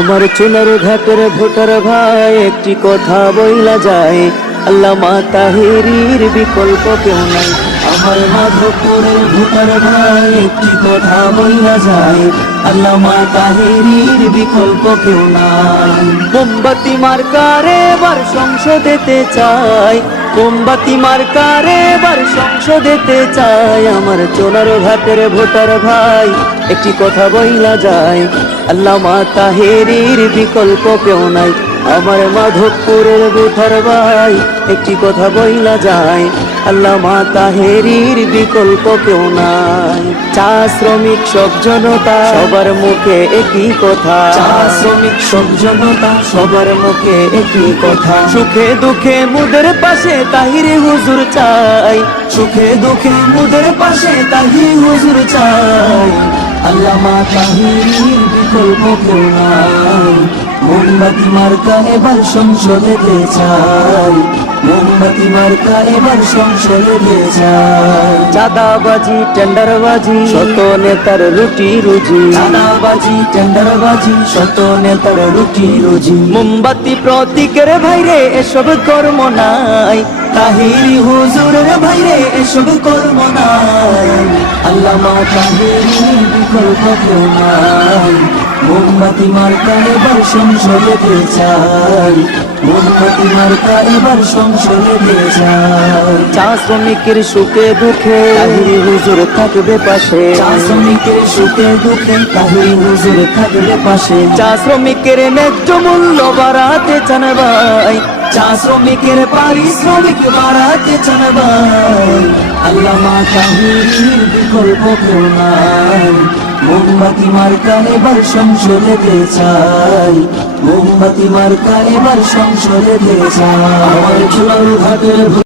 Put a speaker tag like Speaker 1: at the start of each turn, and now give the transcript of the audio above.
Speaker 1: আমার চুনার ঘাটের ভোটার ভাই, একটি কথা বইলা যায়, আল্লাহ মা তাহিরির বিকল্প কেউ নাই। আমার মাধবপুরের ভোটার ভাই, একটি কথা বইলা যায়, আল্লাহ মা তাহিরির বিকল্প কেউ নাই। মোমবাতি মার্কারে এবার সংসদেতে চাই মোমবাতি মার্কার এবার সংসদেতে চাই আমার চোনার ঘাটের ভোটার ভাই, একটি কথা বইলা যায়। আল্লাহ মা তাহেরির বিকল্প কেউ নাই। আমার মাধবপুরের ভোটার ভাই একটি কথা বইলা যায় আল্লাহ মা তাহেরির বিকল্প কেউ নাই। চা শ্রমিক সব জনতা সবার মুখে একই কথা। চা শ্রমিক সব জনতা সবার মুখে একই কথা। সুখে দুঃখে মুদের পাশে তাহিরি হুজুর চাই। সুখে দুঃখে মুদের পাশে তাহিরি হুজুর চাই। আল্লাহ মা তাহিরির বিকল্প কেউ নাই মোমবাতি মার্কা এবার সংসদে চাই। মোমবাতি মার্কা এবার সংসদে চাই। চাঁদাবাজি টেন্ডারবাজি শত নেতার রুটি রুজি। চাঁদাবাজি টেন্ডারবাজি শত নেতার রুটি রুজি। মোমবাতি প্রতীকের ভাইরে এসব কর্ম নাই। তাহিরি হুজুরের ভাইরে এসব কর্ম নাই। আল্লাহ মা তাহিরি বিকল্প কেউ নাই মোমবাতি মার্কা এবার সংসদে চাই। মোমবাতি মার্কা এবার সংসদে চাই। চা শ্রমিকের সুখে দুঃখে তাহিরি হুজুর থাকবে পাশে। চা শ্রমিকের সুখে দুঃখে তাহিরি হুজুর থাকবে পাশে। চা শ্রমিকের ন্যায্য মূল্য বাড়াতে চান ভাই। চা শ্রমিকের পারিশ্রমিক বাড়াতে চান ভাই। আল্লাহ মা তাহিরির বিকল্প কেউ নাই মোমবাতি মার্কা এবার সংসদে চাই। মোমবাতি মার্কা এবার সংসদে ঘাটের